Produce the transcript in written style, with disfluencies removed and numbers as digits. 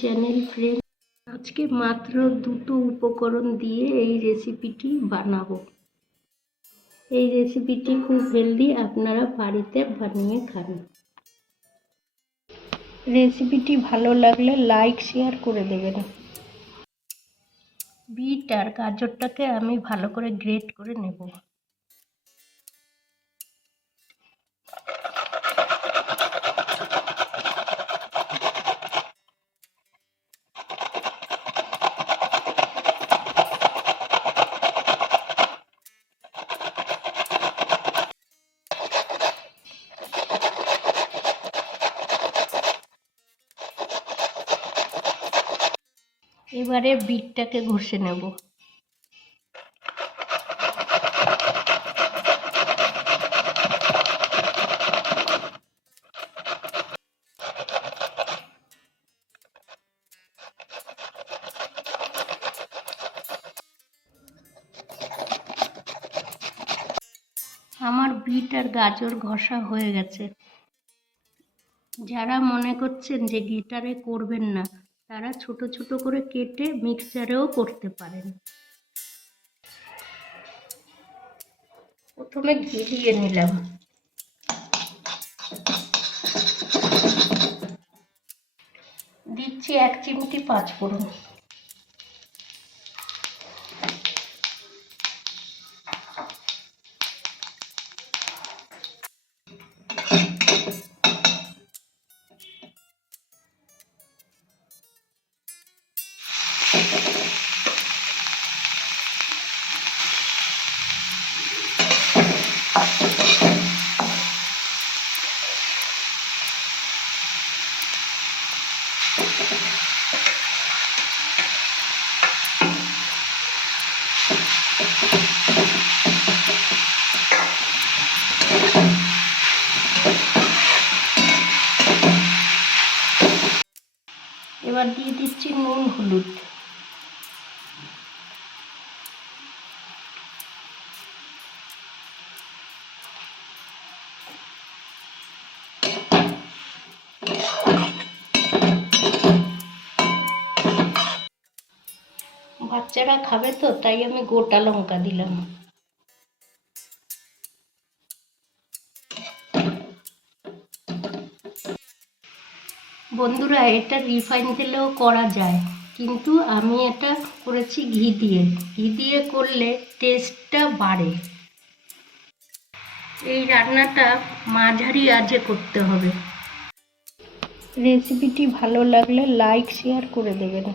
Channel friend. আজকে মাত্র দুটো উপকরণ দিয়ে এই রেসিপিটি বানাবো। এই রেসিপিটি খুব হেলদি, আপনারা বাড়িতে বানিয়ে খান। রেসিপিটি ভালো লাগলে লাইক শেয়ার করে দেবেন। বিট আর গাজরটাকে আমি ভালো করে গ্রেট করে নেব। এবারে বিটটাকে ঘষে নেব। আমার বিট আর গাজর ঘষা হয়ে গেছে। যারা মনে করছেন যে গ্রেটারে করবেন না, তারা ছোট ছোট করে কেটে মিক্সচারেও করতে পারেন। প্রথমে ঘি দিয়ে নিলাম, দিচ্ছি 1 চিমটি 5 ফোড়ন, এবার দিয়ে দিচ্ছি নুন হলুদ। বাচ্চারা খাবে তো, তাই আমি গোটা লঙ্কা দিলাম। বন্ধুরা, এটা রিফাইন তেলেও করা যায়, কিন্তু আমি এটা করেছি ঘি দিয়ে। ঘি দিয়ে করলে টেস্টটা বাড়ে। এই রান্নাটা মাঝারি আঁচে করতে হবে। রেসিপিটি ভালো লাগলে লাইক শেয়ার করে দেবেন।